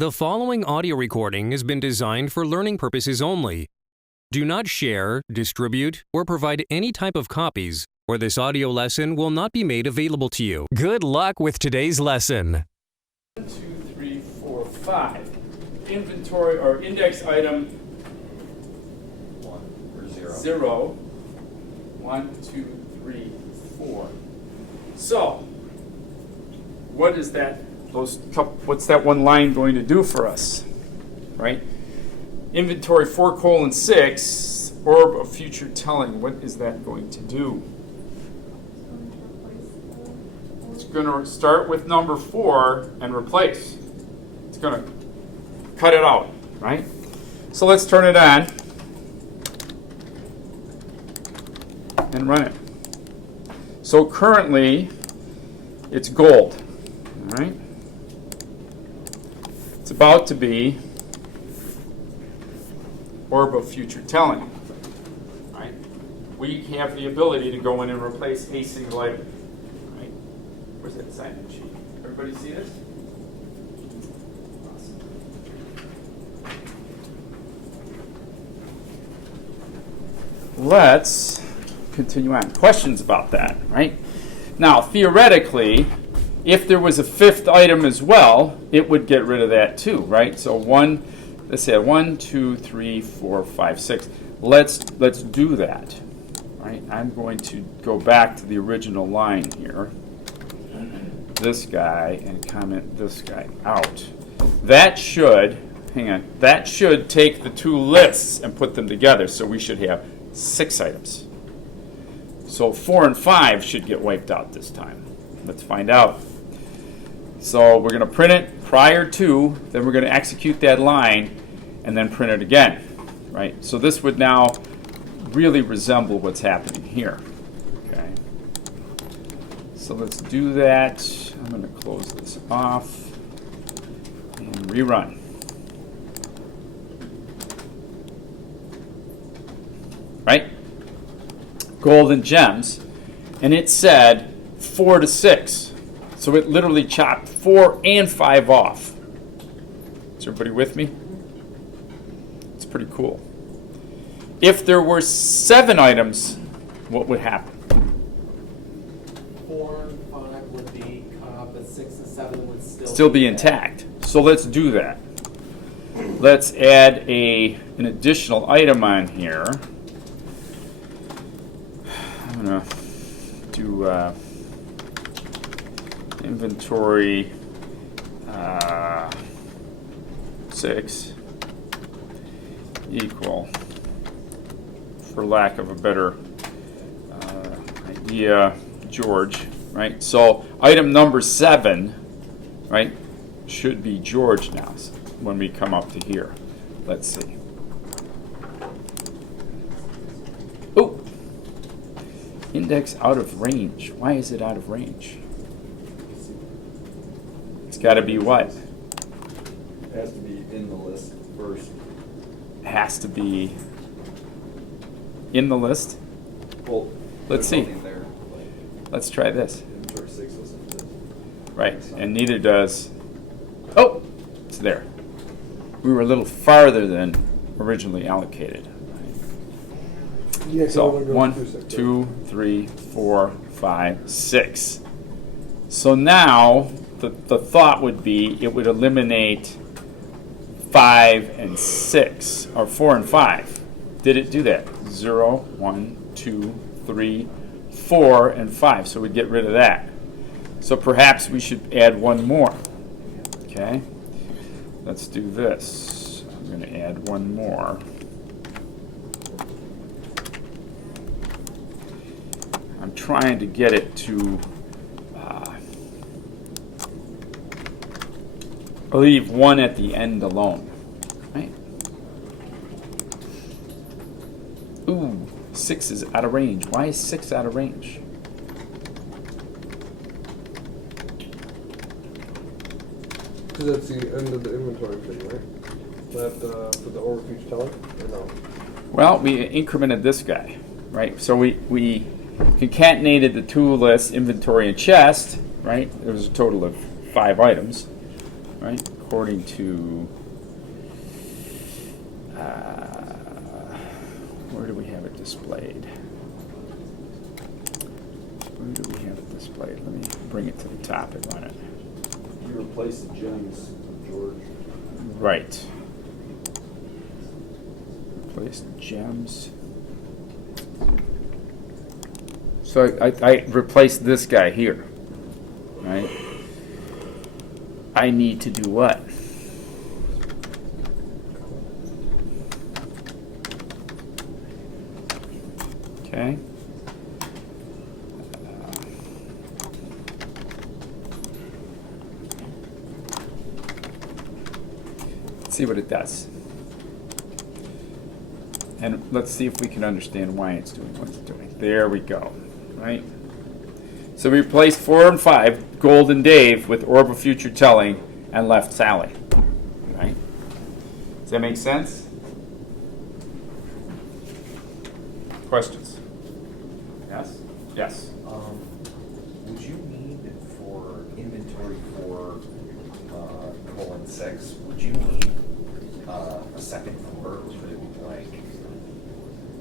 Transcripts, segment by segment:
The following audio recording has been designed for learning purposes only. Do not share, distribute, or provide any type of copies, or this audio lesson will not be made available to you. Good luck with today's lesson. 1, 2, 3, 4, 5. Inventory or index item 1 or 0. 0. 1, 2, 3, 4. So, what is that? What's that one line going to do for us? Right? Inventory 4:6, orb of future telling. What is that going to do? It's going to start with number 4 and replace. It's going to cut it out, right? So let's turn it on and run it. So currently, it's gold, all right? It's about to be orb of future telling, right? We have the ability to go in and replace a single item, right? Where's that assignment sheet? Everybody see this? Awesome. Let's continue on. Questions about that, right? Now, theoretically, if there was a 5th item as well, it would get rid of that too, right? So let's say 1, 2, 3, 4, 5, 6. Let's do that, right? I'm going to go back to the original line here, this guy, and comment this guy out. That should, that should take the two lists and put them together, so we should have 6 items. So 4 and 5 should get wiped out this time. Let's find out. So we're going to print it prior to, then we're going to execute that line, and then print it again, right? So this would now really resemble what's happening here, okay? So let's do that. I'm going to close this off and rerun. Right? Golden gems, and it said 4 to 6. So it literally chopped 4 and 5 off. Is everybody with me? It's pretty cool. If there were 7 items, what would happen? 4 and 5 would be cut off, but 6 and 7 would still be intact. So let's do that. Let's add an additional item on here. I'm going to do inventory 6 equal, for lack of a better idea, George, right? So item number 7, right, should be George now when we come up to here. Let's see. Oh, index out of range. Why is it out of range? It's got to be what? It has to be in the list first. Has to be in the list? Well, let's see. There, let's try this. inventory 6 doesn't exist. Right, and neither does. Oh, it's there. We were a little farther than originally allocated. Yeah, so 1, 2, 3, 4, 5, 6. So now the thought would be it would eliminate 5 and 6, or 4 and 5. Did it do that? 0, 1, 2, 3, 4, and 5. So we'd get rid of that. So perhaps we should add one more. Okay? Let's do this. I'm going to add one more. I'm trying to get it to leave 1 at the end alone, right? Ooh, 6 is out of range. Why is 6 out of range? Because that's the end of the inventory thing, right? That for the orb of future telling, or no? Well, we incremented this guy, right? So we concatenated the two lists, inventory and chest, right? There was a total of 5 items, right? according to, where do we have it displayed? Where do we have it displayed? Let me bring it to the top and run it. You replace the gems, George. Right. Replace the gems. So I replaced this guy here, right? I need to do what? Okay. Let's see what it does. And let's see if we can understand why it's doing what it's doing. There we go, right? So we replaced 4 and 5, Gold and Dave, with Orb of Future Telling, and left Sally, right? Does that make sense? Questions? Yes? Yes. Would you need for inventory for colon 6, would you need a second 4, which would it be blank,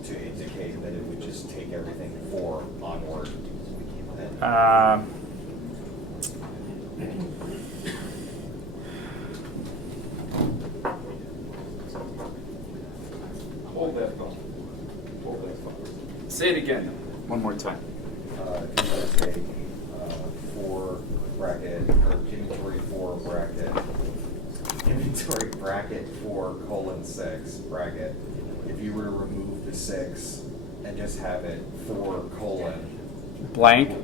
to indicate that it would just take everything 4 onward? Hold that thought. Hold that thought. Say it again, one more time. If you were to take 4 bracket, or inventory 4 bracket, inventory bracket 4 colon 6 bracket, if you were to remove the 6 and just have it 4 colon Blank.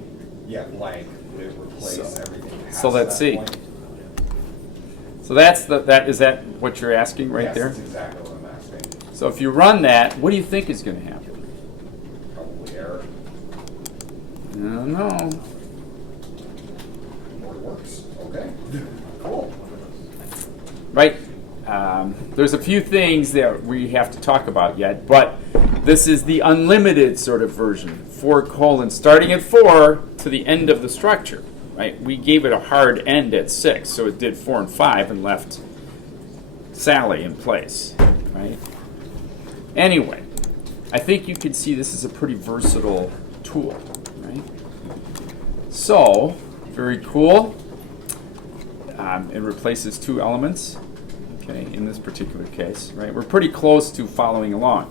blank, would it replace everything past So let's that see. point? So that's is that what you're asking right Yes, there? that's exactly what I'm asking. So if you run that, what do you think is going to happen? Probably error. I don't know. Or it works. Okay. Cool. Right? There's a few things that we have to talk about yet, but this is the unlimited sort of version. 4 colon, starting at 4 to the end of the structure. Right? We gave it a hard end at 6, so it did 4 and 5 and left Sally in place. Right? Anyway, I think you can see this is a pretty versatile tool. Right? So, very cool. It replaces 2 elements. Okay, in this particular case, right? We're pretty close to following along.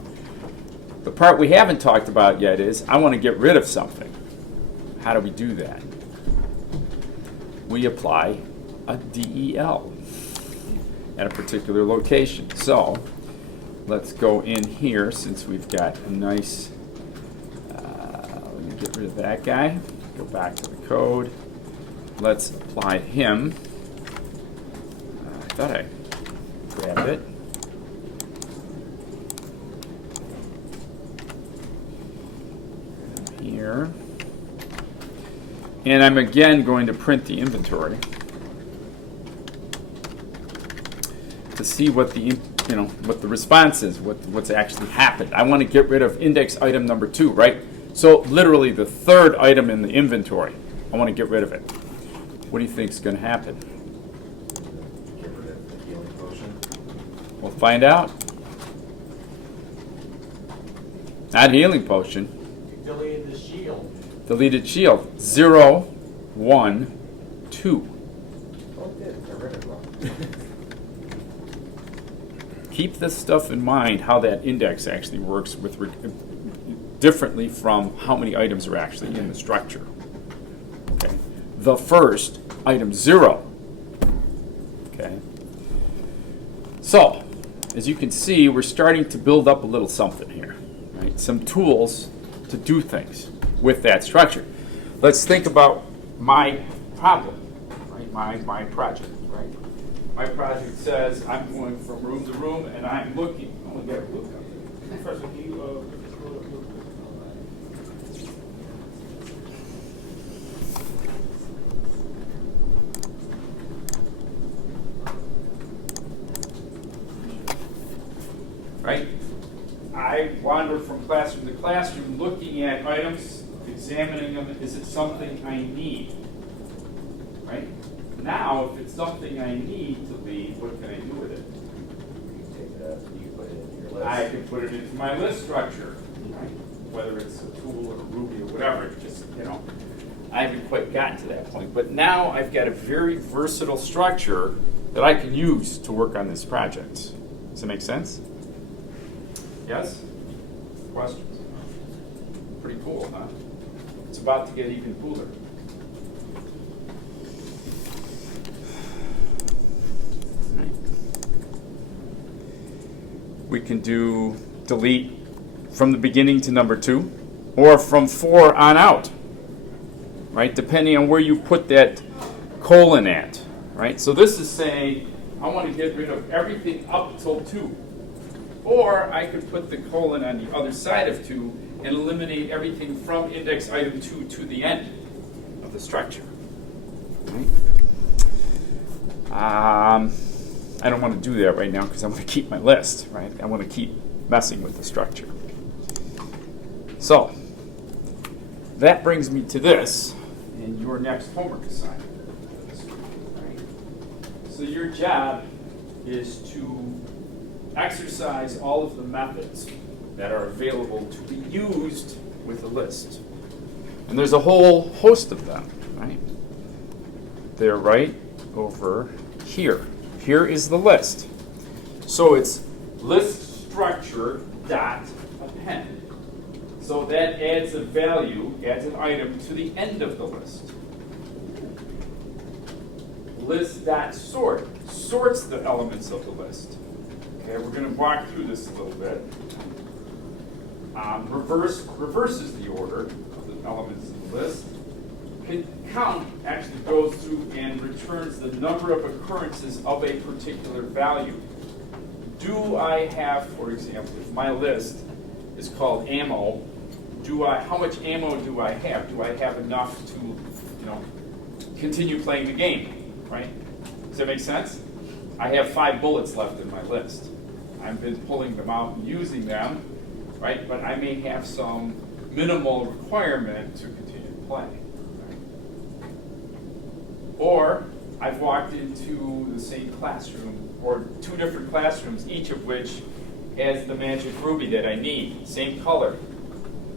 The part we haven't talked about yet is I want to get rid of something. How do we do that? We apply a DEL at a particular location. So let's go in here since we've got a nice, let me get rid of that guy, go back to the code. Let's apply him. I thought I grabbed it. Here. And I'm again going to print the inventory to see what the what the response is, what's actually happened. I want to get rid of index item number 2, right? So literally the 3rd item in the inventory. I want to get rid of it. What do you think is going to happen? Get rid of the healing potion. We'll find out. Not healing potion. Deleted the shield. Deleted shield. 0, 1, 2. Oh, it did. I read it wrong. Keep this stuff in mind, how that index actually works with differently from how many items are actually in the structure. Okay. The first, item 0. Okay. So, as you can see, we're starting to build up a little something here. Right? Some tools to do things with that structure. Let's think about my problem, right? My project, right? My project says I'm going from room to room and I'm looking. I'm going to get a look up there. Professor, can you right? I wander from classroom to classroom looking at items, examining them. Is it something I need? Right? Now, if it's something I need to leave, what can I do with it? Take it up, you put it in your list. I can put it into my list structure, right? Whether it's a tool or a Ruby or whatever, it just, I haven't quite gotten to that point. But now I've got a very versatile structure that I can use to work on this project. Does that make sense? Yes? Questions? Pretty cool, huh? It's about to get even cooler. We can do delete from the beginning to number 2, or from 4 on out, right? Depending on where you put that colon at, right? So this is saying I want to get rid of everything up till 2. Or I could put the colon on the other side of 2 and eliminate everything from index item 2 to the end of the structure. Right? I don't want to do that right now because I want to keep my list, right? I want to keep messing with the structure. So that brings me to this and your next homework assignment. Right? So your job is to exercise all of the methods that are available to be used with a list. And there's a whole host of them, right? They're right over here. Here is the list. So it's list structure dot append. So that adds a value, adds an item to the end of the list. List dot sort sorts the elements of the list. Okay, we're going to walk through this a little bit. Reverses the order of the elements in the list. Count actually goes through and returns the number of occurrences of a particular value. Do I have, for example, if my list is called ammo, how much ammo do I have? Do I have enough to, continue playing the game, right? Does that make sense? I have 5 bullets left in my list. I've been pulling them out and using them, right? But I may have some minimal requirement to continue to play. Right? Or I've walked into the same classroom or 2 different classrooms, each of which has the magic ruby that I need, same color,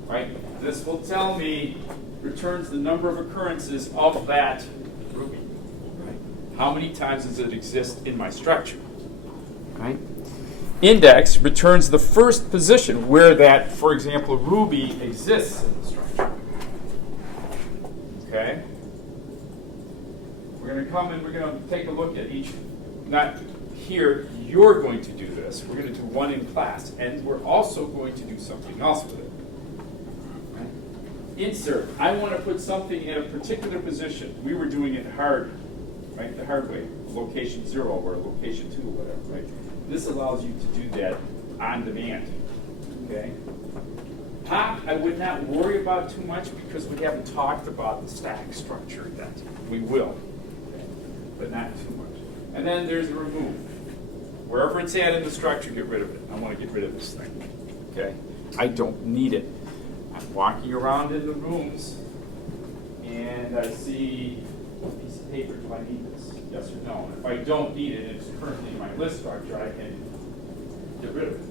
right? This will tell me, returns the number of occurrences of that ruby. Right? How many times does it exist in my structure? Right? Index returns the first position where that, for example, ruby exists in the structure. Okay? We're going to come and we're going to take a look at each, not here, you're going to do this. We're going to do one in class, and we're also going to do something else with it. Okay? Insert. I want to put something in a particular position. We were doing it hard, right? The hard way, location 0 or location 2 or whatever, right? This allows you to do that on demand, okay? Pop, I would not worry about too much because we haven't talked about the stack structure yet. We will, okay? But not too much. And then there's the remove. Wherever it's at in the structure, get rid of it. I want to get rid of this thing, okay? I don't need it. I'm walking around in the rooms and I see a piece of paper. Do I need this? Yes or no? And if I don't need it, and it's currently in my list structure, I can get rid of it.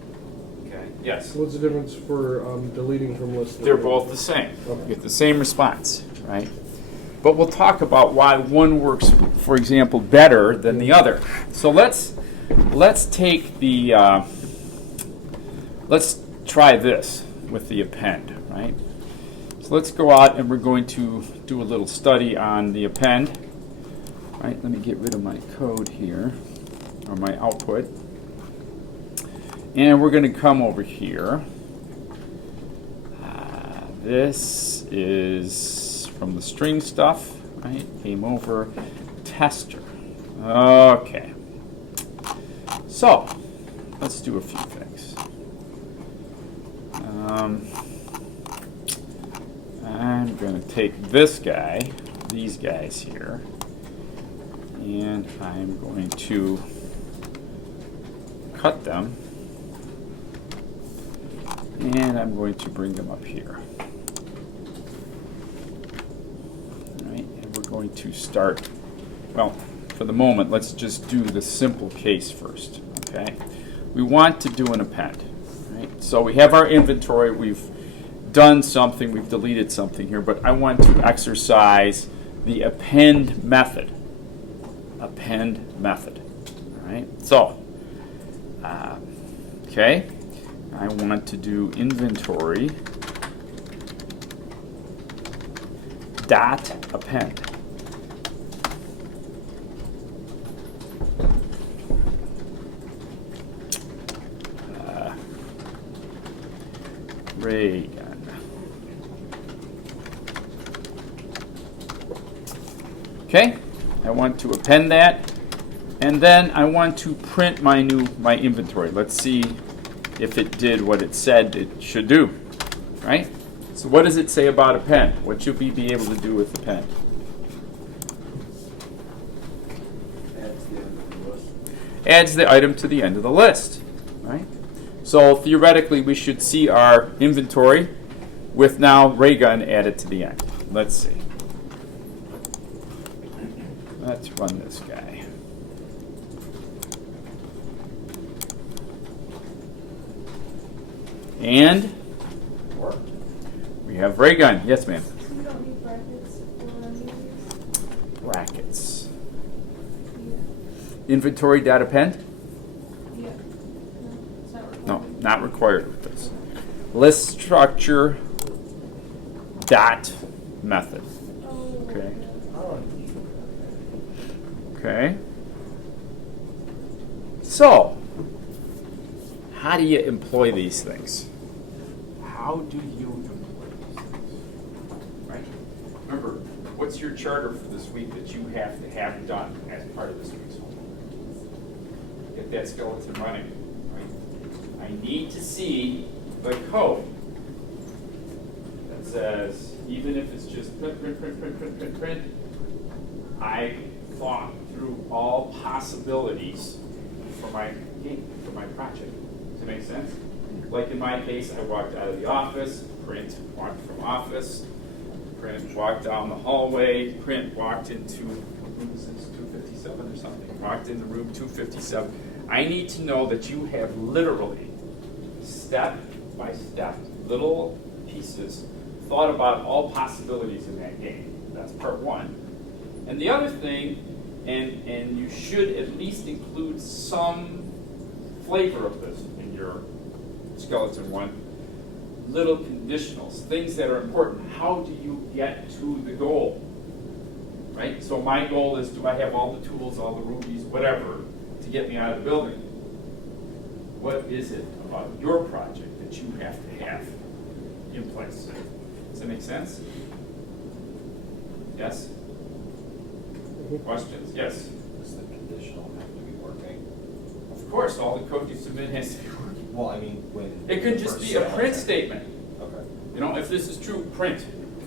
Okay? Yes? What's the difference for deleting from lists? They're both the same. Okay. You get the same response, right? But we'll talk about why one works, for example, better than the other. So let's take the, let's try this with the append, right? So let's go out and we're going to do a little study on the append. Right, let me get rid of my code here, or my output. And we're going to come over here. This is from the string stuff, right? Came over, tester. Okay. So, let's do a few things. I'm going to take this guy, these guys here, and I'm going to cut them, and I'm going to bring them up here. All right, and we're going to start well, for the moment, let's just do the simple case first, okay? We want to do an append, right? So we have our inventory, we've done something, we've deleted something here, but I want to exercise the append method. Append method, all right? So, okay, I want to do inventory dot append. Ray gun. Okay, I want to append that, and then I want to print my inventory. Let's see if it did what it said it should do, right? So what does it say about append? What should we be able to do with append? Adds the item to the end of the list, right? So theoretically, we should see our inventory with now ray gun added to the end. Let's see. Let's run this guy. And we have ray gun. Yes, ma'am. You don't need brackets for these? Brackets. Yeah. Inventory data append? Yeah. No, it's not required. No, not required with this. List structure dot method. Oh, Okay. yeah. Okay. So, how do you employ these things? How do you employ these things? Right? Remember, what's your charter for this week that you have to have done as part of this week's homework? Get that skeleton running. Right? I need to see the code that says, even if it's just print, print, print, print, print, print, print, I thought through all possibilities for my game, for my project. Does that make sense? Like in my case, I walked out of the office, print, walked from office, print, walked down the hallway, print, walked into, what room is this, 257 or something, walked into room 257. I need to know that you have literally, step by step, little pieces, thought about all possibilities in that game. That's part one. And the other thing, and you should at least include some flavor of this in your skeleton one, little conditionals, things that are important. How do you get to the goal? Right? So my goal is, do I have all the tools, all the rubies, whatever, to get me out of the building? What is it about your project that you have to have in place? Does that make sense? Yes? Questions? Yes? Does the conditional have to be working? Of course, all the code you submit has to be working. Well, I mean, when. It could just be a print statement. Okay. You know, if this is true, print.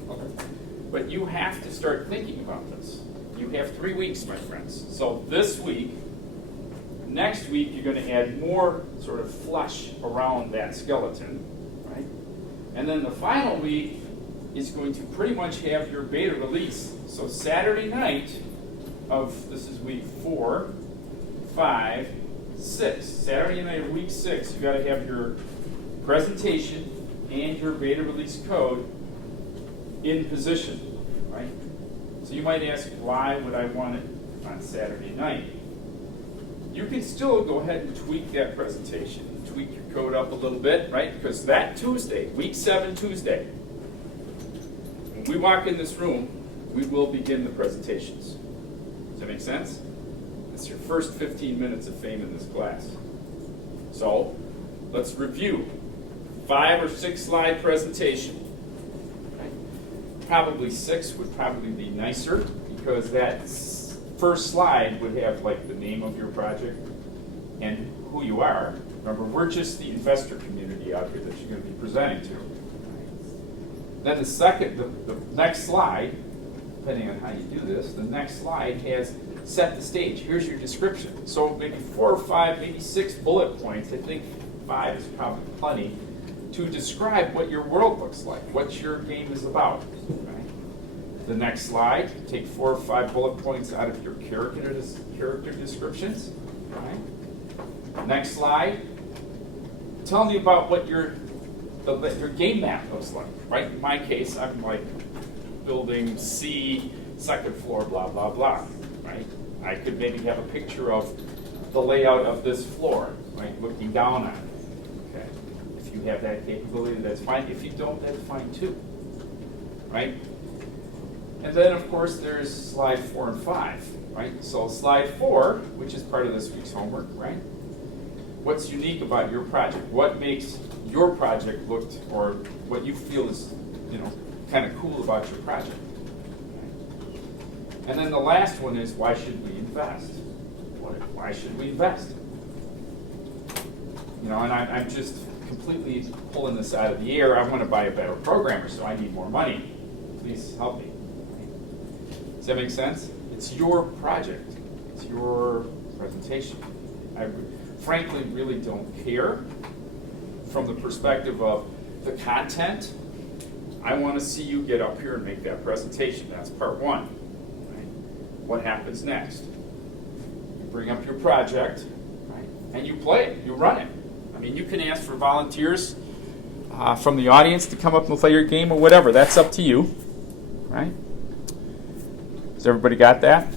Okay. But you have to start thinking about this. You have 3 weeks, my friends. So this week, next week, you're going to add more sort of flesh around that skeleton, right? And then the final week is going to pretty much have your beta release. So Saturday night of, this is week 4, 5, 6. Saturday night of week 6, you've got to have your presentation and your beta release code in position, right? So you might ask, why would I want it on Saturday night? You can still go ahead and tweak that presentation, tweak your code up a little bit, right? Because that Tuesday, week 7 Tuesday, when we walk in this room, we will begin the presentations. Does that make sense? It's your first 15 minutes of fame in this class. So let's review. 5 or 6 slide presentation. Probably 6 would probably be nicer, because that first slide would have like the name of your project and who you are. Remember, we're just the investor community out here that you're going to be presenting to. Then the next slide, depending on how you do this, the next slide has set the stage. Here's your description. So maybe 4 or 5, maybe 6 bullet points. I think 5 is probably plenty to describe what your world looks like, what your game is about. Right? the next slide. Take 4 or 5 bullet points out of your character descriptions. Right? Next slide. Tell me about what your game map looks like. Right? In my case, I'm like building C, second floor, blah, blah, blah. Right? I could maybe have a picture of the layout of this floor, right, looking down on it. Okay. If you have that capability, that's fine. If you don't, that's fine too. Right? And then, of course, there's slide 4 and 5. Right? So slide 4, which is part of this week's homework, right? What's unique about your project? What makes your project look, or what you feel is, kind of cool about your project? And then the last one is, why should we invest? Why should we invest? And I'm just completely pulling this out of the air. I want to buy a better programmer, so I need more money. Please help me. Does that make sense? It's your project. It's your presentation. I frankly really don't care from the perspective of the content. I want to see you get up here and make that presentation. That's part 1. Right? What happens next? You bring up your project, right? And you play it. You run it. I mean, you can ask for volunteers from the audience to come up and play your game or whatever. That's up to you. Right? Has everybody got that?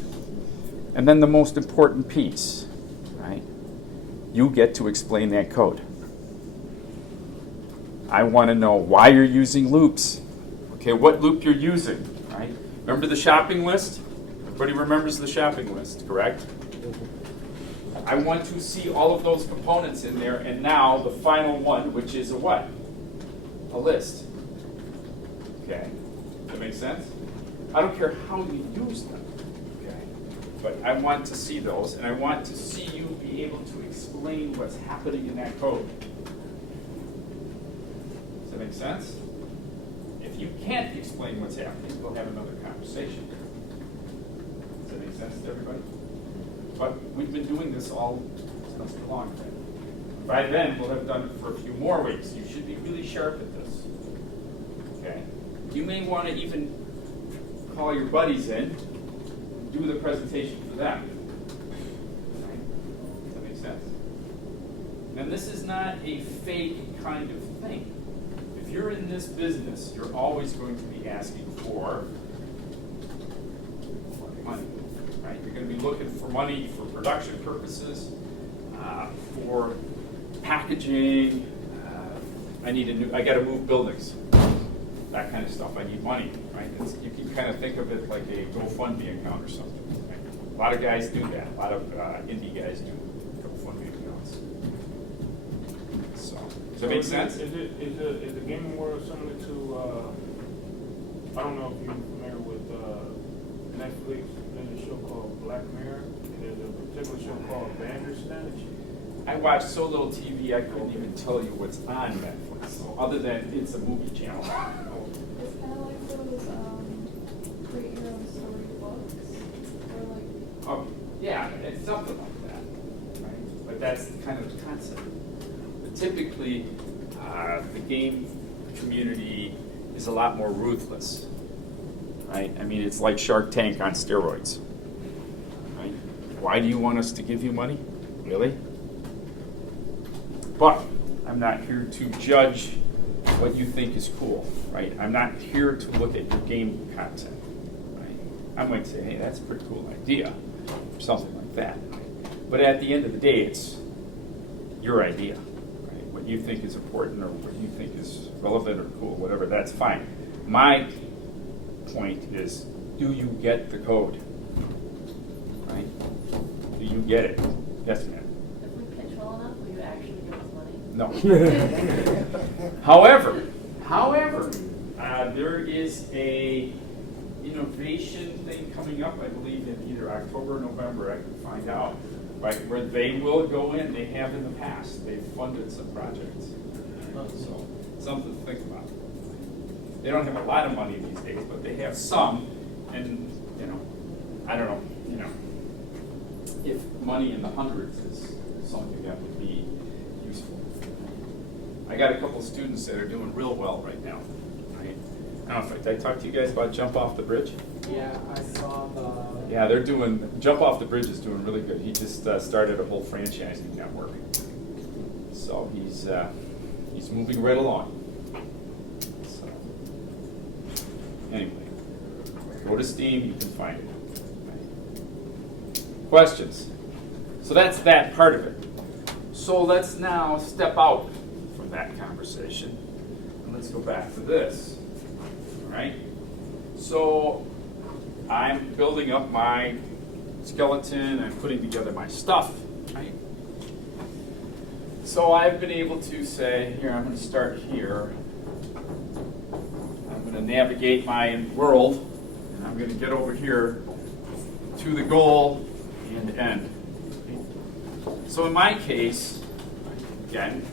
And then the most important piece, right? You get to explain that code. I want to know why you're using loops. Okay, what loop you're using, right? Remember the shopping list? Everybody remembers the shopping list, correct? I want to see all of those components in there, and now the final one, which is a what? A list. Okay, does that make sense? I don't care how you use them, okay? But I want to see those, and I want to see you be able to explain what's happening in that code. Does that make sense? If you can't explain what's happening, we'll have another conversation. Does that make sense to everybody? But we've been doing this all such a long time. By then, we'll have done it for a few more weeks. You should be really sharp at this. Okay? You may want to even call your buddies in and do the presentation for them. Right? Does that make sense? And this is not a fake kind of thing. If you're in this business, you're always going to be asking for money. Right? You're going to be looking for money for production purposes, for packaging. I got to move buildings. That kind of stuff. I need money. Right? You can kind of think of it like a GoFundMe account or something. Right? A lot of guys do that. A lot of indie guys do GoFundMe accounts. So, does that make sense? Is the gaming world similar to? I don't know if you're familiar with Netflix. There's a show called Black Mirror, and there's a particular show called Bandersnatch. I watch so little TV, I couldn't even tell you what's on Netflix. So other than it's a movie channel. It's kind of like those create your own story books, or like. Oh, yeah, it's something like that, right? But that's kind of the concept. But typically, the game community is a lot more ruthless, right? I mean, it's like Shark Tank on steroids, right? Why do you want us to give you money? Really? But I'm not here to judge what you think is cool, right? I'm not here to look at your game content, right? I might say, hey, that's a pretty cool idea, or something like that. Right? But at the end of the day, it's your idea, right? What you think is important or what you think is relevant or cool, whatever, that's fine. My point is, do you get the code, right? Do you get it? Yes, ma'am. If we pitch well enough, will you actually give us money? No. However, there is a innovation thing coming up, I believe, in either October or November, I can find out, right, where they will go in. They have in the past. They've funded some projects. So, something to think about. They don't have a lot of money these days, but they have some, and, I don't know, if money in the hundreds is something that would be useful. I got a couple of students that are doing real well right now, right? I don't know if I talked to you guys about Jump Off the Bridge. Yeah, I saw the. Yeah, they're doing, Jump Off the Bridge is doing really good. He just started a whole franchising network. So he's moving right along. So, anyway, go to Steam, you can find it. Questions? So that's that part of it. So let's now step out from that conversation and let's go back to this. All right? So I'm building up my skeleton and putting together my stuff, right? So I've been able to say, here, I'm going to start here. I'm going to navigate my world, and I'm going to get over here to the goal and end. So in my case, again,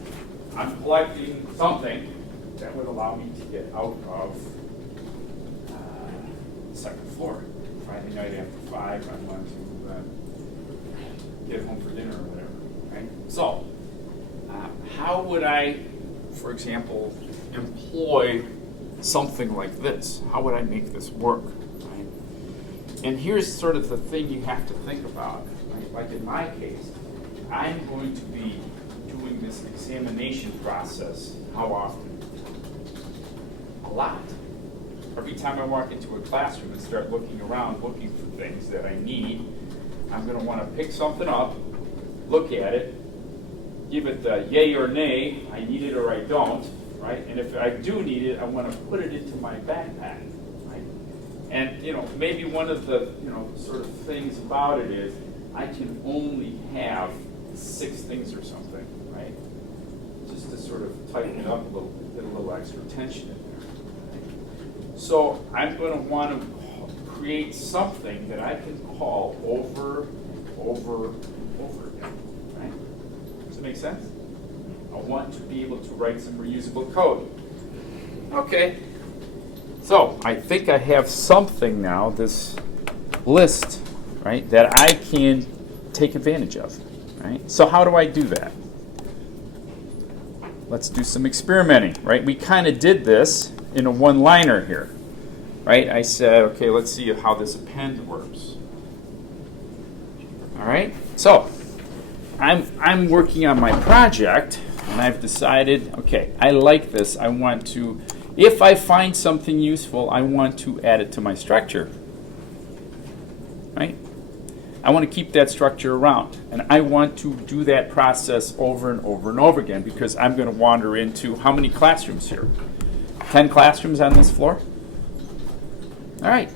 I'm collecting something that would allow me to get out of the second floor. Friday night after 5, I want to get home for dinner or whatever, right? So, how would I, for example, employ something like this? How would I make this work, right? And here's sort of the thing you have to think about, right? Like in my case, I'm going to be doing this examination process how often? A lot. Every time I walk into a classroom and start looking around, looking for things that I need, I'm going to want to pick something up, look at it, give it the yay or nay, I need it or I don't, right? And if I do need it, I want to put it into my backpack, right? And, maybe one of the, sort of things about it is I can only have 6 things or something, right? Just to sort of tighten it up a little bit, get a little extra tension in there. Right? So I'm going to want to create something that I can call over again, right? Does it make sense? I want to be able to write some reusable code. Okay. So I think I have something now, this list, right, that I can take advantage of. Right? So how do I do that? Let's do some experimenting, right? We kind of did this in a one-liner here, right? I said, okay, let's see how this append works. All right? So I'm working on my project, and I've decided, okay, I like this. I want to, if I find something useful, I want to add it to my structure, right? I want to keep that structure around, and I want to do that process over and over and over again because I'm going to wander into how many classrooms here? 10 classrooms on this floor? All right.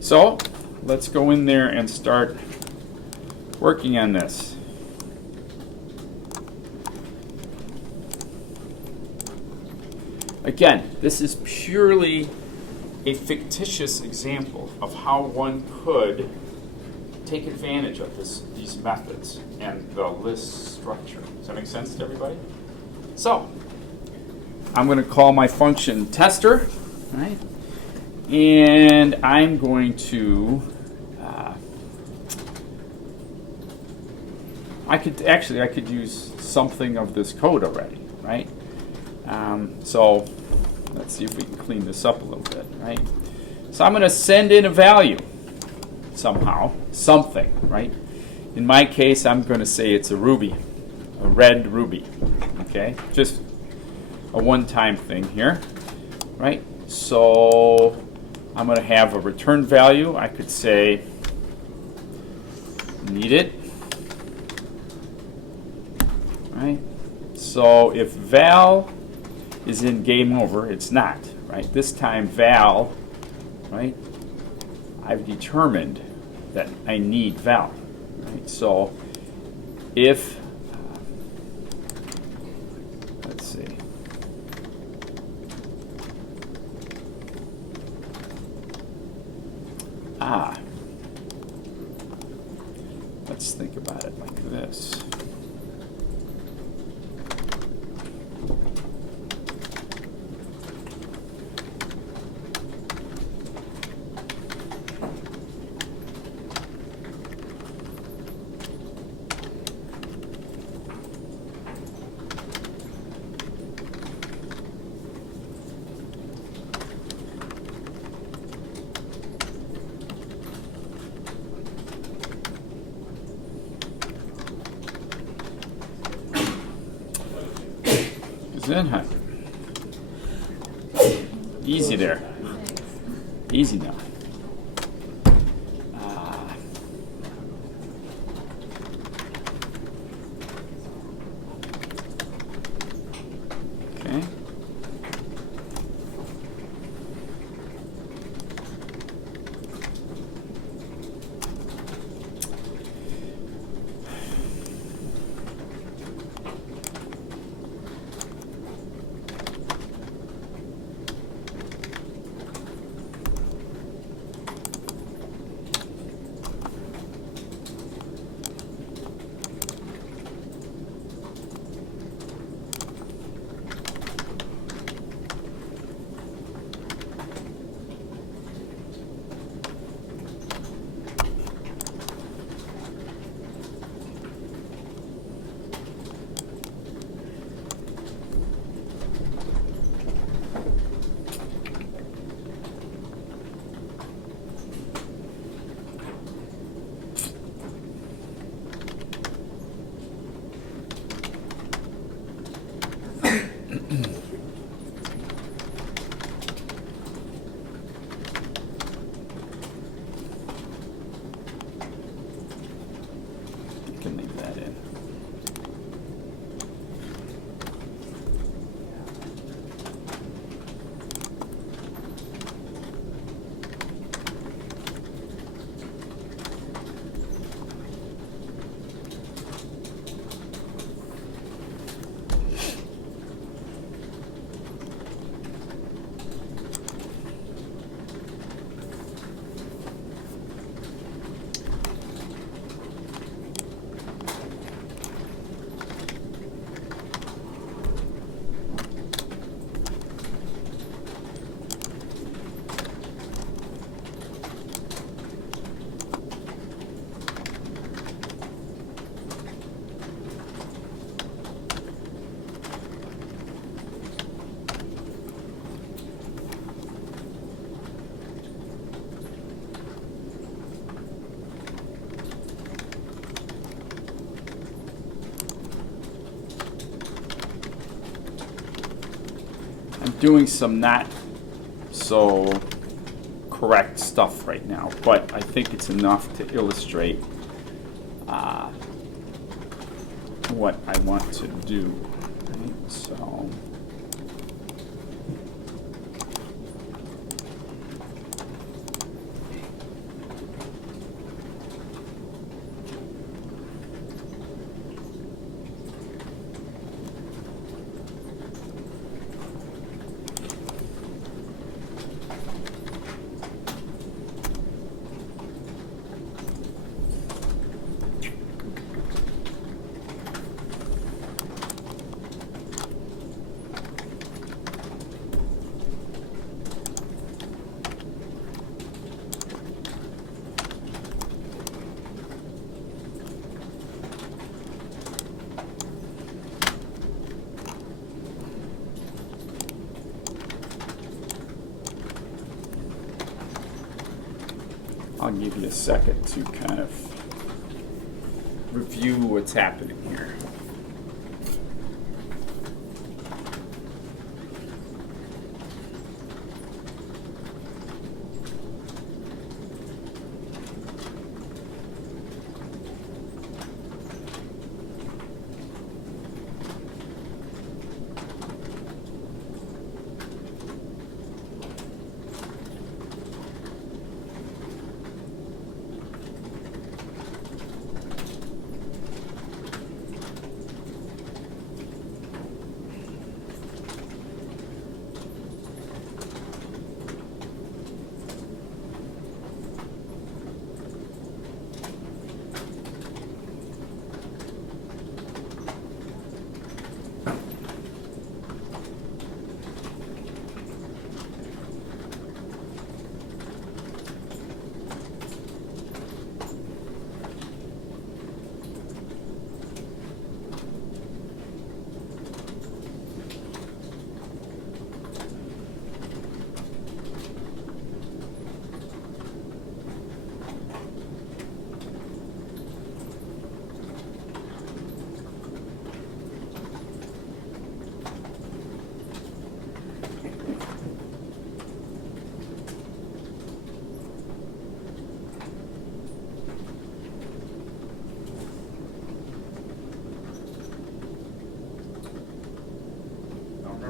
So let's go in there and start working on this. Again, this is purely a fictitious example of how one could take advantage of these methods and the list structure. Does that make sense to everybody? So, I'm going to call my function tester, right? And I'm going to, I could use something of this code already, right? So, let's see if we can clean this up a little bit, right? So I'm going to send in a value somehow, something, right? In my case, I'm going to say it's a ruby, a red ruby, okay? Just a one-time thing here, right? So I'm going to have a return value. I could say need it, right? So if val is in game over, it's not, right? This time val, right? I've determined that I need val, right? So if, let's see, let's think about it like this. 100. Easy there. Easy now. Okay. Can leave that in. I'm doing some not so correct stuff right now, but I think it's enough to illustrate what I want to do. Right? So. I'll give you a second to kind of review what's happening here.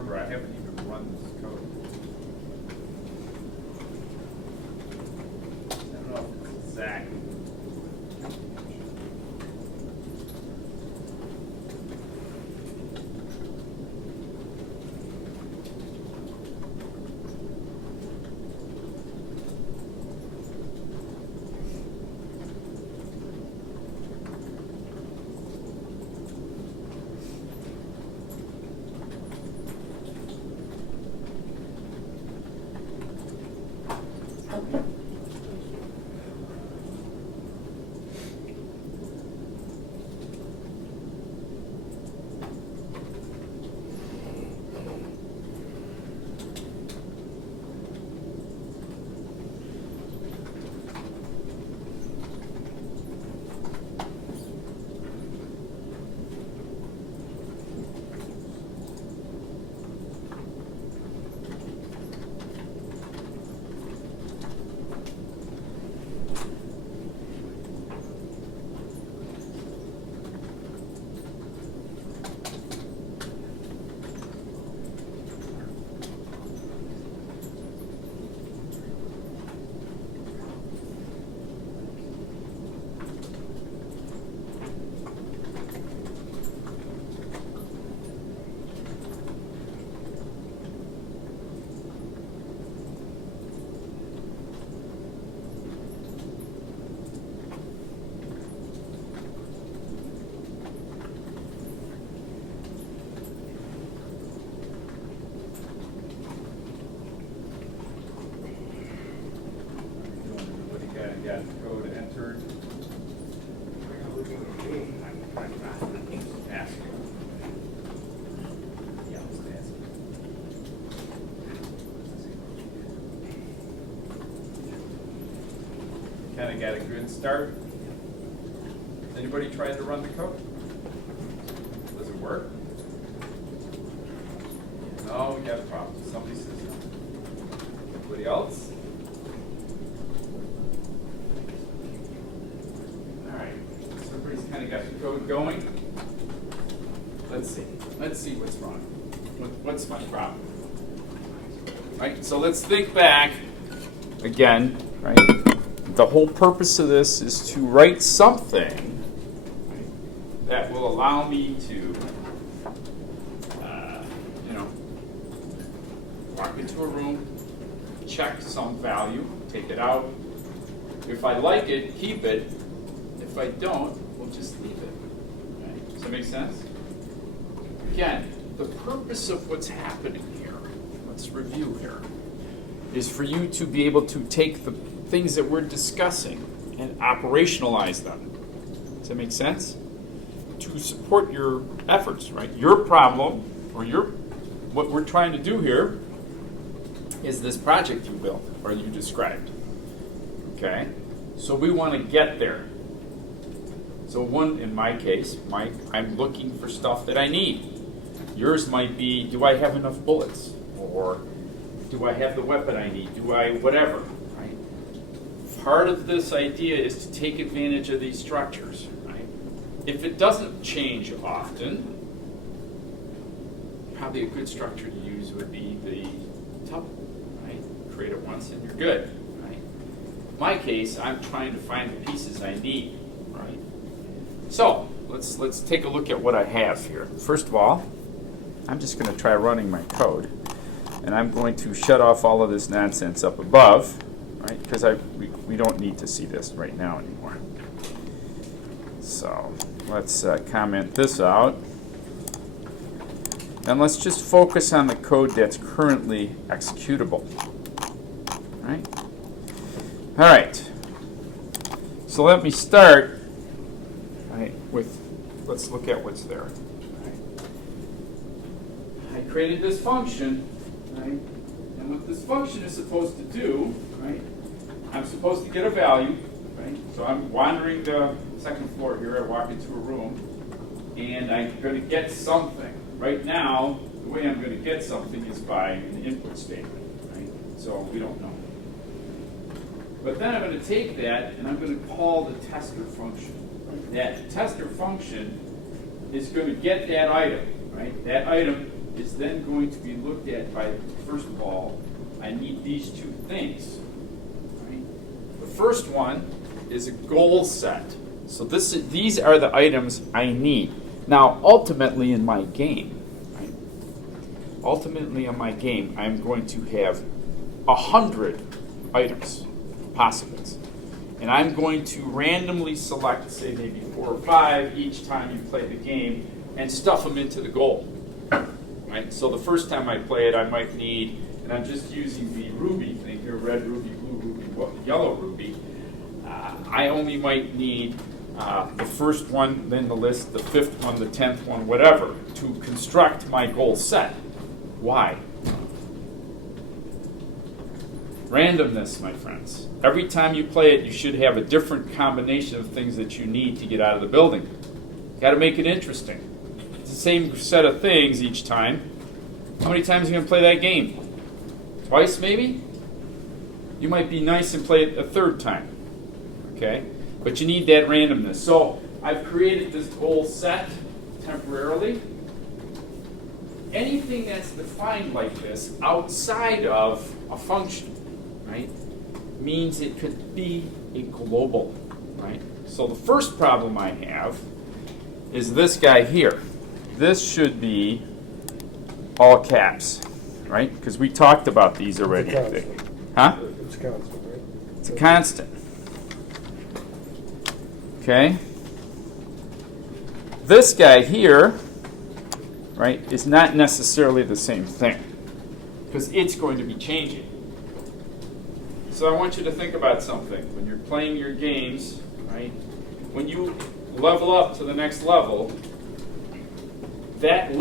remember, I haven't even run this code. I don't know if it's exact. Got the code entered. Kind of got a good start. Anybody trying to run the code? Does it work? No, we got a problem. Somebody says no. Anybody else? Kind of got the code going. Let's see what's wrong. What's my problem? Right. So let's think back again. Right. The whole purpose of this is to write something that will allow me to, walk into a room, check some value, take it out. If I like it, keep it. If I don't, we'll just leave it. Right? Does that make sense? Again, the purpose of what's happening here, let's review here, is for you to be able to take the things that we're discussing and operationalize them. Does that make sense? To support your efforts, right? Your problem, or what we're trying to do here, is this project you built, or you described. Okay? So we want to get there. So in my case, I'm looking for stuff that I need. Yours might be, do I have enough bullets? Or do I have the weapon I need? Do I, whatever, right? Part of this idea is to take advantage of these structures, right? If it doesn't change often, probably a good structure to use would be the tuple, right? Create it once and you're good, right? In my case, I'm trying to find the pieces I need. So let's take a look at what I have here. First of all, I'm just going to try running my code, and I'm going to shut off all of this nonsense up above, right? Because we don't need to see this right now anymore. So let's comment this out, and let's just focus on the code that's currently executable. Right? All right. So let me start. Let's look at what's there. I created this function, right? And what this function is supposed to do, right? I'm supposed to get a value, right? So I'm wandering the second floor here. I walk into a room, and I'm going to get something. Right now, the way I'm going to get something is by an input statement, right? So we don't know. But then I'm going to take that, and I'm going to call the tester function. That tester function is going to get that item, right? That item is then going to be looked at by, first of all, I need these two things. Right? The first one is a goal set. So these are the items I need. Now, ultimately in my game, right? Ultimately in my game, I'm going to have 100 items, possibles. And I'm going to randomly select, say, maybe 4 or 5 each time you play the game and stuff them into the goal. Right? So the first time I play it, I might need, and I'm just using the ruby thing here, red ruby, blue ruby, yellow ruby. I only might need the first one, then the list, the 5th one, the 10th one, whatever, to construct my goal set. Why? Randomness, my friends. Every time you play it, you should have a different combination of things that you need to get out of the building. Got to make it interesting. It's the same set of things each time. How many times are you going to play that game? Twice, maybe? You might be nice and play it a 3rd time. Okay? But you need that randomness. So I've created this goal set temporarily. Anything that's defined like this outside of a function, right, means it could be a global, right? So the first problem I have is this guy here. This should be all caps, right? Because we talked about these already, I think. Huh? It's constant, right? It's a constant. Okay? This guy here, right, is not necessarily the same thing because it's going to be changing. So I want you to think about something. When you're playing your games, right, when you level up to the next level, that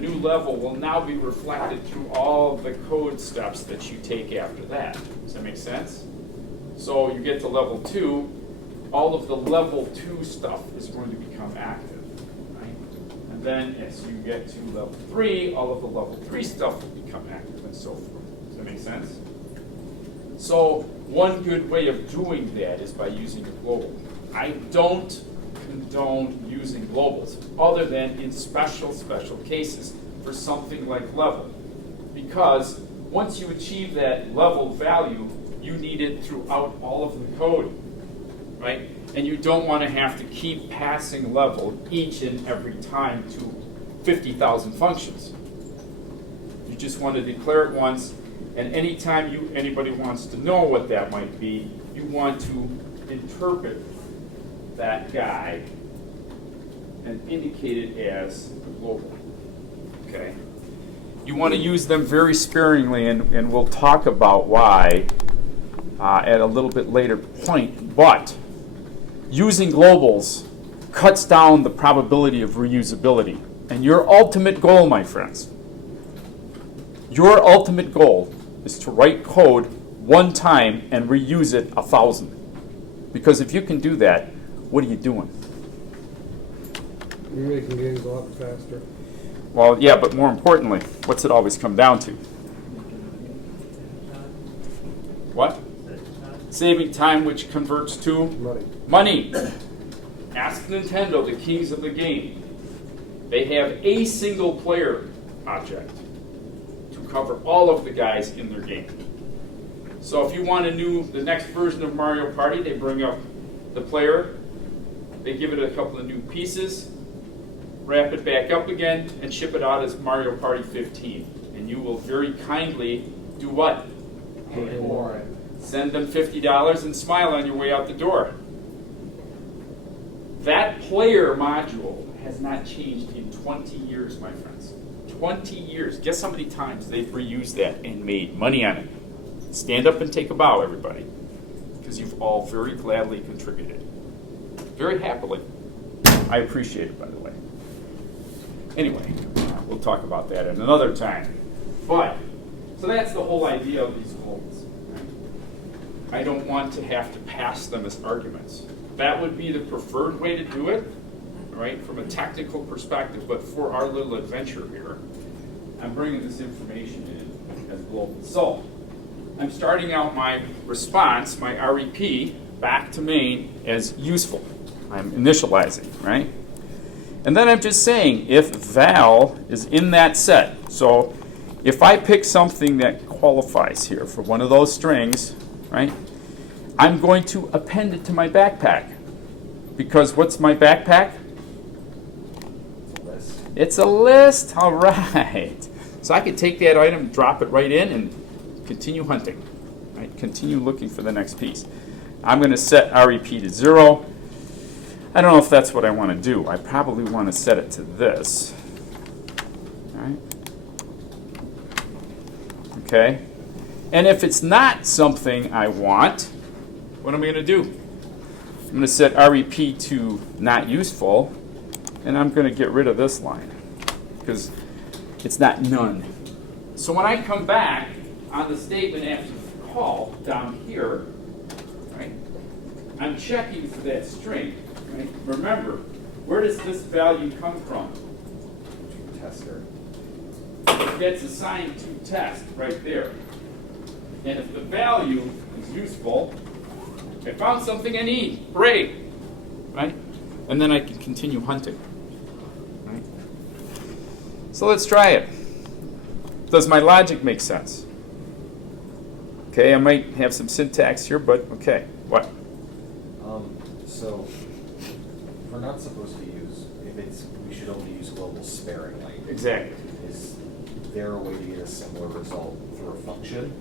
new level, will now be reflected through all the code steps that you take after that. Does that make sense? So you get to level 2, all of the level 2 stuff is going to become active, right? And then as you get to level 3, all of the level 3 stuff will become active and so forth. Does that make sense? So one good way of doing that is by using a global. I don't condone using globals other than in special cases for something like level. Because once you achieve that level value, you need it throughout all of the code, right? And you don't want to have to keep passing level each and every time to 50,000 functions. You just want to declare it once, and anytime anybody wants to know what that might be, you want to interpret that guy and indicate it as a global. Okay? You want to use them very sparingly, and we'll talk about why at a little bit later point, but using globals cuts down the probability of reusability. And your ultimate goal, my friends, your ultimate goal is to write code one time and reuse it 1,000. Because if you can do that, what are you doing? You're making games a lot faster. Well, yeah, but more importantly, what's it always come down to? What? Saving time, which converts to? Money. Money. Ask Nintendo, the kings of the game. They have a single player object to cover all of the guys in their game. So if you want the next version of Mario Party, they bring up the player, they give it a couple of new pieces, wrap it back up again, and ship it out as Mario Party 15. And you will very kindly do what? Pay for it. Send them $50 and smile on your way out the door. That player module has not changed in 20 years, my friends. 20 years. Guess how many times they've reused that and made money on it. Stand up and take a bow, everybody, because you've all very gladly contributed. Very happily. I appreciate it, by the way. Anyway, we'll talk about that at another time. But, so that's the whole idea of these goals. Right? I don't want to have to pass them as arguments. That would be the preferred way to do it, right, from a technical perspective. But for our little adventure here, I'm bringing this information in as global. So, I'm starting out my response, my REP, back to main as useful. I'm initializing, right? And then I'm just saying if val is in that set. So if I pick something that qualifies here for one of those strings, right, I'm going to append it to my backpack. Because what's my backpack? It's a list. All right. So I could take that item, drop it right in, and continue hunting. Right? Continue looking for the next piece. I'm going to set REP to 0. I don't know if that's what I want to do. I probably want to set it to this. All right. Okay. And if it's not something I want, what am I going to do? I'm going to set REP to not useful, and I'm going to get rid of this line because it's not none. So when I come back on the statement after the call down here, right, I'm checking for that string. Right? Remember, where does this value come from? Tester. It gets assigned to test right there. And if the value is useful, I found something I need. Hooray! Right? And then I can continue hunting. Right? So let's try it. Does my logic make sense? Okay, I might have some syntax here, but okay. What? So we're not supposed to use, we should only use global sparingly. Exactly. Is there a way to get a similar result through a function?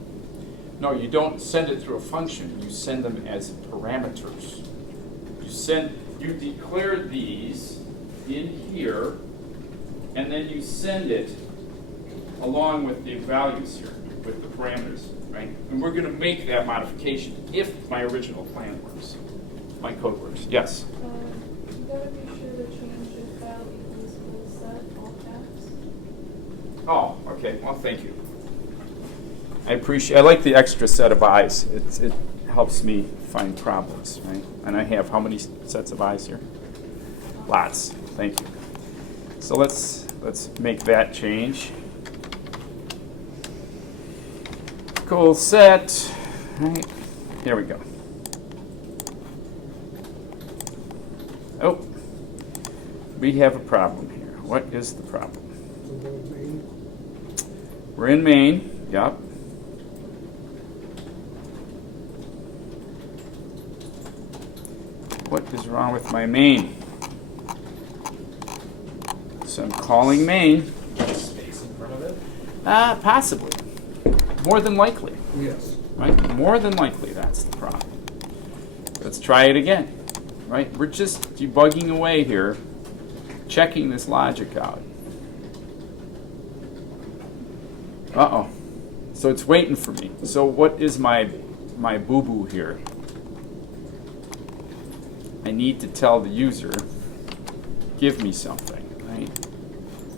No, you don't send it through a function. You send them as parameters. You declare these in here, and then you send it along with the values here, with the parameters, right? And we're going to make that modification if my original plan works, my code works. Yes? You gotta be sure to change if val equals full set, all caps. Oh, okay. Well, thank you. I like the extra set of eyes. It helps me find problems, right? And I have how many sets of eyes here? Lots. Thank you. So let's make that change. Goal set. Right. Here we go. Oh, we have a problem here. What is the problem? We're in main. Yep. What is wrong with my main? So I'm calling main. Space in front of it? Possibly. More than likely. Yes. Right? More than likely that's the problem. Let's try it again. Right? We're just debugging away here, checking this logic out. Uh-oh. So it's waiting for me. So what is my boo-boo here? I need to tell the user, give me something, right?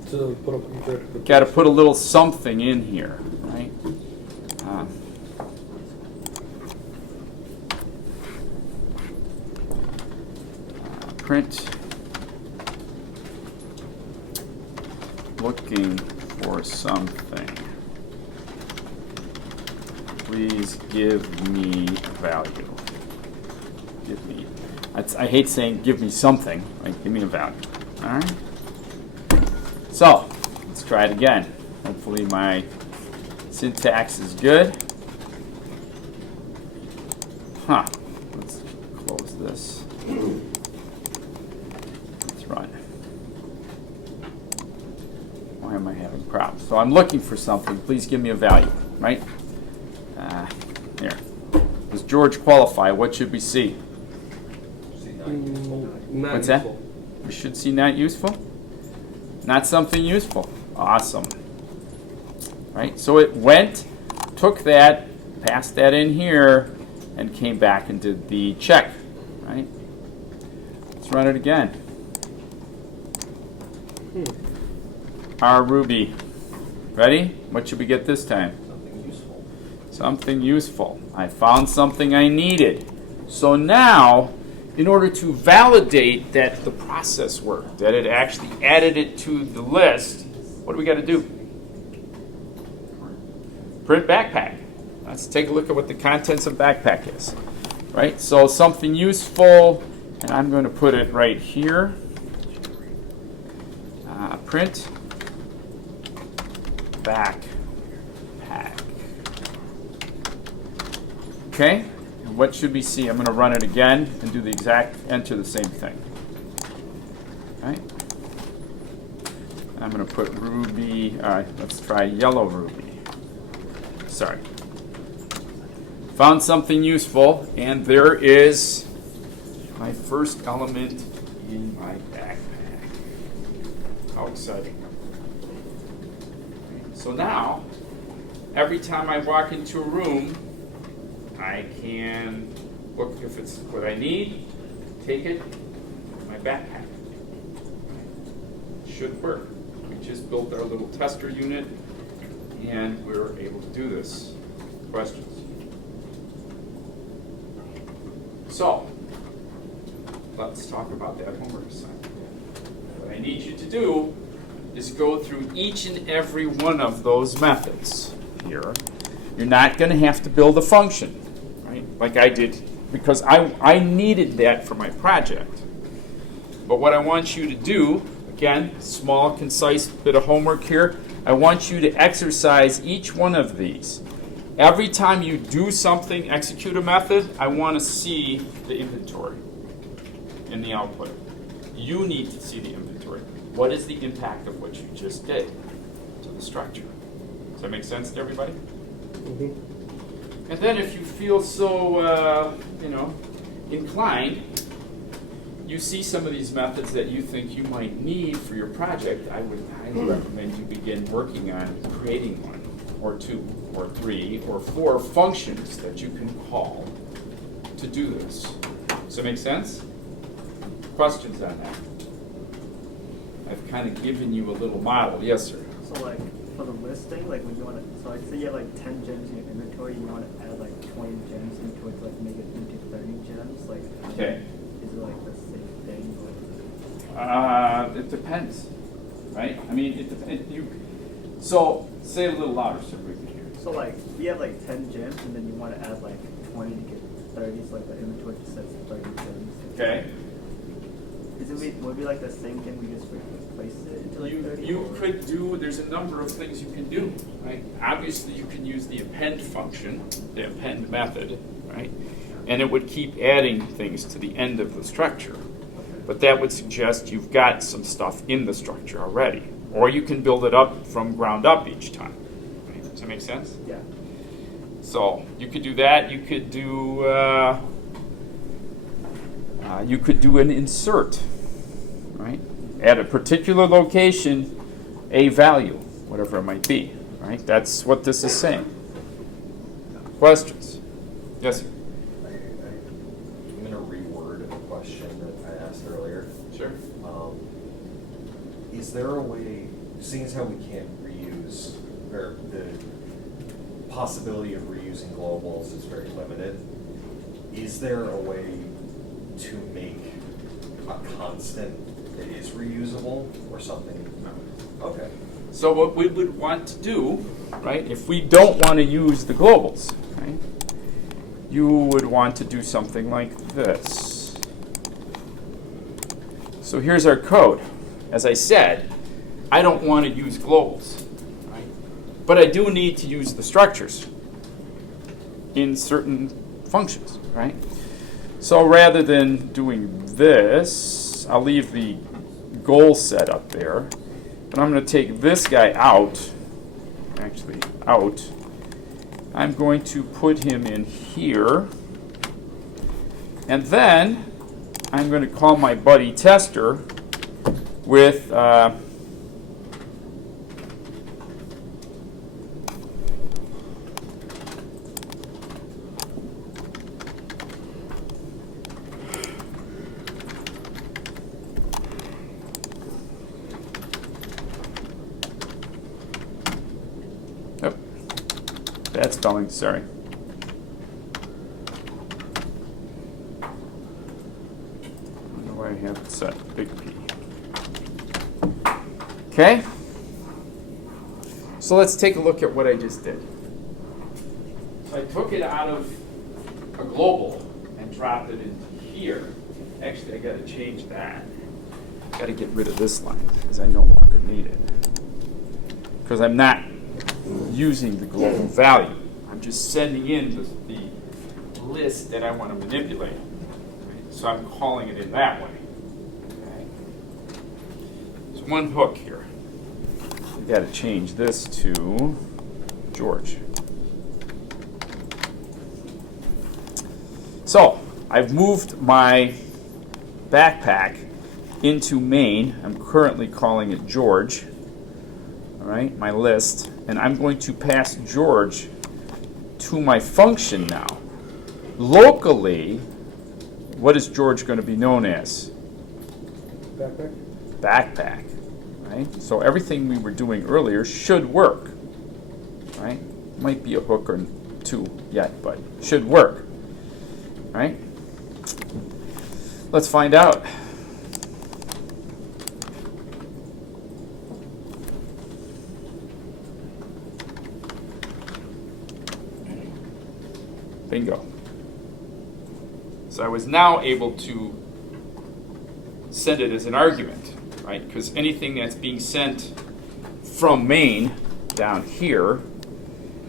So Got to put a little something in here, right? Print looking for something. Please give me a value. Give me. I hate saying give me something. Like give me a value. All right. So let's try it again. Hopefully my syntax is good. Huh. Let's close this. Let's run. Why am I having problems? So I'm looking for something. Please give me a value. Right? Here. Does George qualify? What should we see? Not What's useful. that? We should see not useful? Not something useful. Awesome. Right? So it went, took that, passed that in here, and came back and did the check. Right? Let's run it again. Our Ruby. Ready? What should we get this time? Something useful. Something useful. I found something I needed. So now, in order to validate that the process worked, that it actually added it to the list, what do we got to do? Print backpack. Let's take a look at what the contents of backpack is. Right? So something useful, and I'm going to put it right here. print backpack. Okay, and what should we see? I'm going to run it again and do the exact, enter the same thing. Right? I'm going to put Ruby, let's try yellow Ruby. Sorry. Found something useful, and there is my first element in my backpack. How exciting. So now, every time I walk into a room, I can look if it's what I need, take it, my backpack. Should work. We just built our little tester unit, and we're able to do this. Questions? So, let's talk about that homework assignment. What I need you to do is go through each and every one of those methods here. You're not going to have to build a function, right? Like I did, because I needed that for my project. But what I want you to do, again, small, concise bit of homework here, I want you to exercise each one of these. Every time you do something, execute a method, I want to see the inventory in the output. You need to see the inventory. What is the impact of what you just did to the structure? Does that make sense to everybody? Mm-hmm. And then if you feel so, inclined, you see some of these methods that you think you might need for your project, I would highly recommend you begin working on creating one, or two, or three, or four functions that you can call to do this. Does that make sense? Questions on that? I've kind of given you a little model. Yes, sir? So like for the listing, like when you want to, so like say you have like 10 gems in your inventory, you want to add like 20 gems into it to like make it into 30 gems, like okay. Is it like the same thing? It depends, right? I mean, it depends. So say it a little louder so we can hear. So like you have like 10 gems and then you want to add like 20 to get 30, so like the inventory just says 30 gems. Okay. Would it be like the same thing we just replace it into like 30? You could do, there's a number of things you can do, right? Obviously you can use the append function, the append method, right? And it would keep adding things to the end of the structure. But that would suggest you've got some stuff in the structure already. Or you can build it up from ground up each time. Right? Does that make sense? Yeah. So you could do that. You could do an insert, right? At a particular location, a value, whatever it might be, right? That's what this is saying. Questions? Yes, sir? I'm going to reword a question that I asked earlier. Sure. Is there a way, seeing as how we can't reuse, or the possibility of reusing globals is very limited, is there a way to make a constant that is reusable or something? No. Okay. So what we would want to do, right, if we don't want to use the globals, right, you would want to do something like this. So here's our code. As I said, I don't want to use globals, right? But I do need to use the structures in certain functions, right? So rather than doing this, I'll leave the goal set up there. But I'm going to take this guy out, actually out. I'm going to put him in here. And then I'm going to call my buddy tester with bad spelling, sorry. I don't know why I have it set, big P. Okay? So let's take a look at what I just did. So I took it out of a global and dropped it into here. Actually, I got to change that. Got to get rid of this line because I no longer need it. Because I'm not using the global value. I'm just sending in the list that I want to manipulate. Right? So I'm calling it in that way. Okay? There's one hook here. We've got to change this to George. So I've moved my backpack into main. I'm currently calling it George. All right, my list. And I'm going to pass George to my function now. Locally, what is George going to be known as? Backpack? Backpack. Right? So everything we were doing earlier should work. Right? Might be a hook or two yet, but should work. Right? Let's find out. Bingo. So I was now able to send it as an argument, right? Because anything that's being sent from main down here,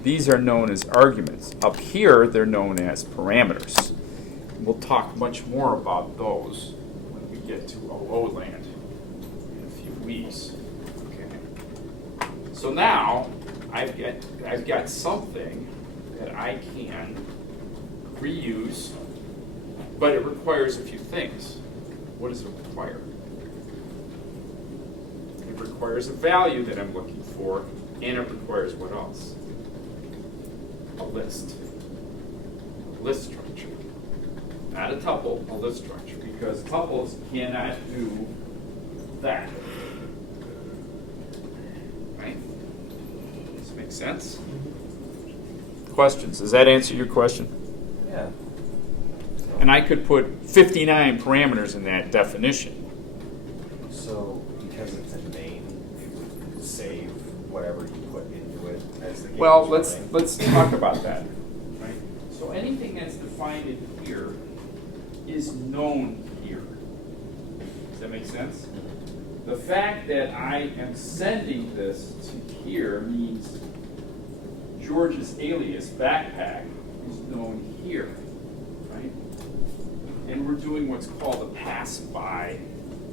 these are known as arguments. Up here, they're known as parameters. We'll talk much more about those when we get to a lowland in a few weeks. Okay. So now I've got something that I can reuse, but it requires a few things. What does it require? It requires a value that I'm looking for, and it requires what else? A list. A list structure. Not a tuple, a list structure, because tuples cannot do that. Right? Does this make sense? Questions? Does that answer your question? Yeah. And I could put 59 parameters in that definition. So because it's in main, it would save whatever you put into it as the game Well, is running? let's talk about that. Right? So anything that's defined in here is known here. Does that make sense? The fact that I am sending this to here means George's alias backpack is known here, right? And we're doing what's called a pass-by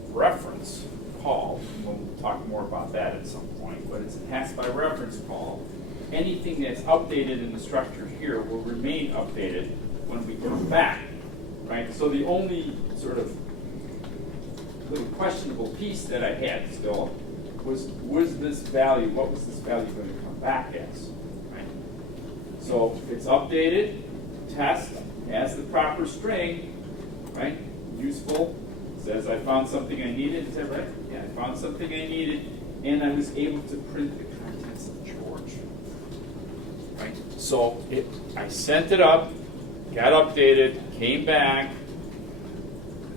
reference call. We'll talk more about that at some point, but it's a pass-by reference call. Anything that's updated in the structure here will remain updated when we come back, right? So the only sort of little questionable piece that I had still was this value, what was this value going to come back as? So it's updated, test, has the proper string, right? Useful, says I found something I needed. Is that right? Yeah, I found something I needed, and I was able to print the contents of George. Right? So I sent it up, got updated, came back,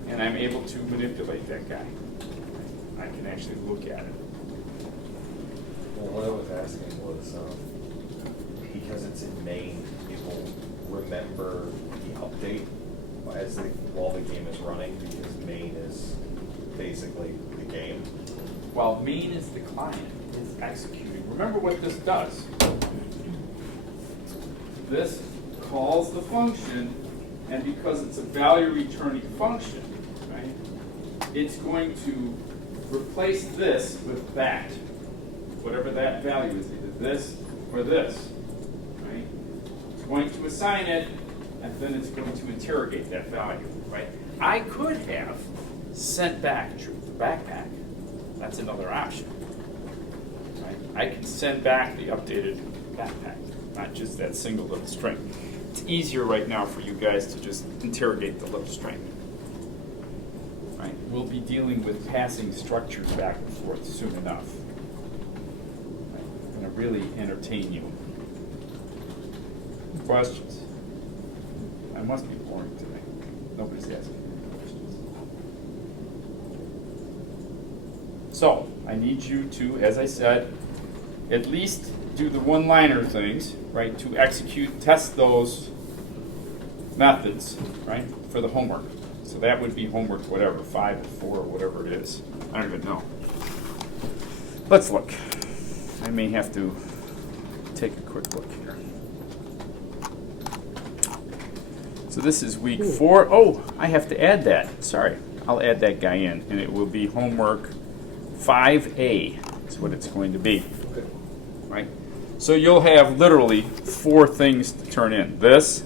and I'm able to manipulate that guy. I can actually look at it. Well, what I was asking was, because it's in main, it will remember the update while the game is running, because main is basically the game. While main is the client, is executing. Remember what this does. This calls the function, and because it's a value returning function, right, it's going to replace this with that. Whatever that value is, either this or this. Going to assign it, and then it's going to interrogate that value, right? I could have sent back the backpack. That's another option, right? I can send back the updated backpack, not just that single little string. It's easier right now for you guys to just interrogate the little string, right? We'll be dealing with passing structures back and forth soon enough. Right? I'm going to really entertain you. Questions? I must be boring today. Nobody's asking any questions. So, I need you to, as I said, at least do the one-liner things, right, to execute, test those methods, right, for the homework. So that would be homework, whatever, 5 or 4 or whatever it is. I don't even know. Let's look. I may have to take a quick look here. So this is week 4. Oh, I have to add that. Sorry. I'll add that guy in, and it will be homework 5A. That's what it's going to be. Okay. Right? So you'll have literally 4 things to turn in. This,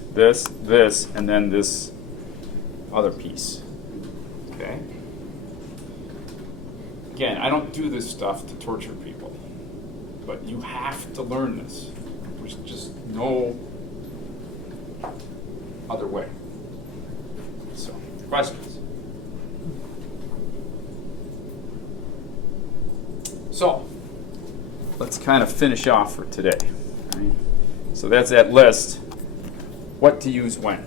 and then this other piece. Okay? Again, I don't do this stuff to torture people, but you have to learn this. There's just no other way. So, questions? So, let's kind of finish off for today. Right? So that's that list. What to use when.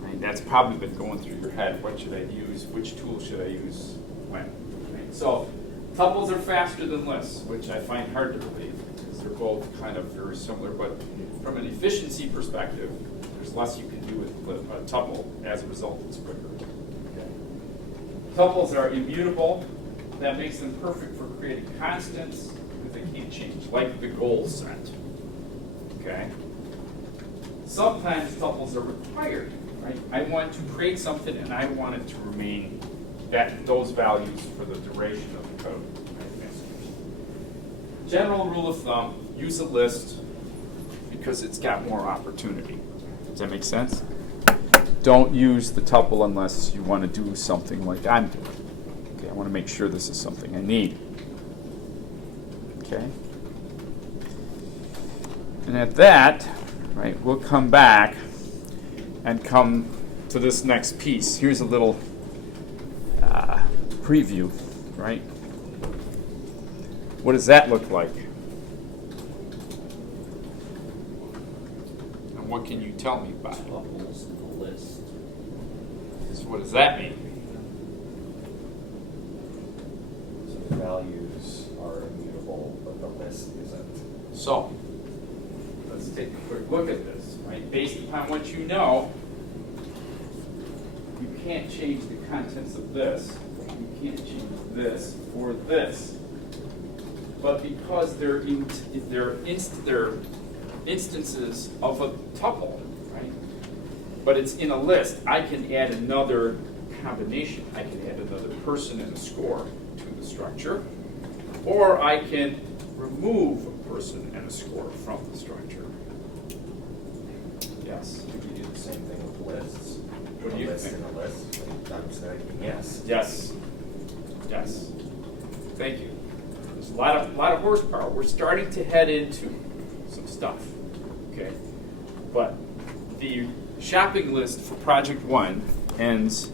Right? That's probably been going through your head. What should I use? Which tool should I use when? Right? So tuples are faster than lists, which I find hard to believe because they're both kind of very similar. But from an efficiency perspective, there's less you can do with a tuple. As a result, it's quicker. Okay. Tuples are immutable. That makes them perfect for creating constants that they can't change, like the goal set. Okay? Sometimes tuples are required, right? I want to create something and I want it to remain those values for the duration of the code. Right? General rule of thumb, use a list because it's got more opportunity. Does that make sense? Don't use the tuple unless you want to do something like I'm doing. Okay, I want to make sure this is something I need. Okay? And at that, right, we'll come back and come to this next piece. Here's a little preview, right? What does that look like? And what can you tell me about it? Tuples in the list. So what does that mean? So the values are immutable, but the list isn't. So, let's take a quick look at this, right? Based upon what you know, you can't change the contents of this. You can't change this or this. But because they're instances of a tuple, right? But it's in a list, I can add another combination. I can add another person and a score to the structure. Or I can remove a person and a score from the structure. Yes? You can do the same thing with lists. What do you think? In a list, I'm saying yes. Yes. Yes. Thank you. There's a lot of horsepower. We're starting to head into some stuff. Okay? But the shopping list for Project 1 ends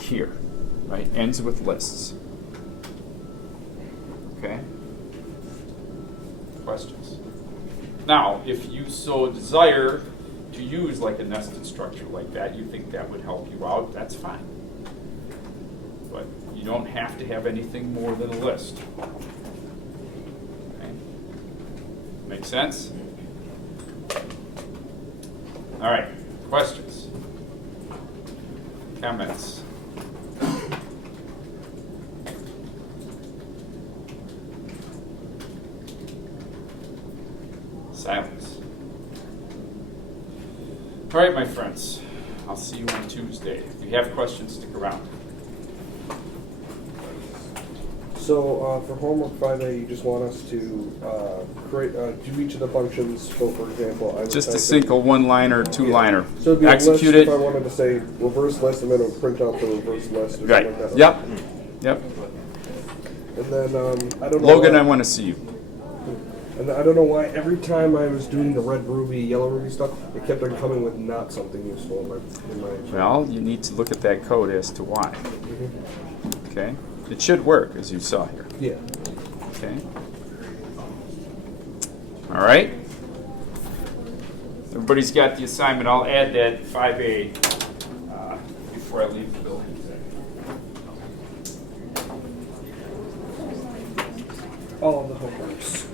here. Right? Ends with lists. Okay? Questions? Now, if you so desire to use like a nested structure like that, you think that would help you out, that's fine. But you don't have to have anything more than a list. Okay? Make sense? All right. Questions? Comments? Silence. All right, my friends. I'll see you on Tuesday. If you have questions, stick around. So for homework 5A, you just want us to create, do each of the functions. So for example, I would Just a type single one-liner, two-liner. So it'd be Execute a list it. if I wanted to say reverse list, and then it would print out the reverse list. Or Right. something like that. Yep. Yep. And then I don't know. Logan, why, I want to see you. And I don't know why every time I was doing the red ruby, yellow ruby stuff, it kept on coming with not something useful in my Well, you need to look at that code as to why. Okay? It should work, as you saw here. Yeah. Okay? All right? Everybody's got the assignment. I'll add that 5A before I leave the building. All of the homeworks.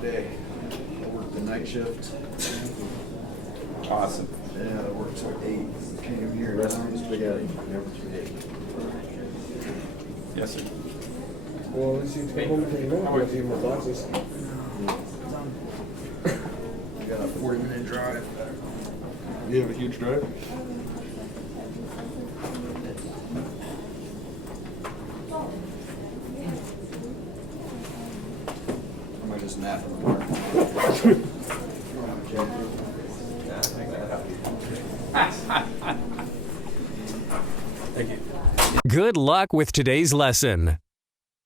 day. I worked the night shift. Awesome. Yeah, I worked till 8. Came here, rest of the spaghetti. Never too late. Yes, sir. Well, at least you take home and take more, because you have more classes. I got a 40-minute drive. You have a huge drive? Am I just napping in the park? Good luck with today's lesson.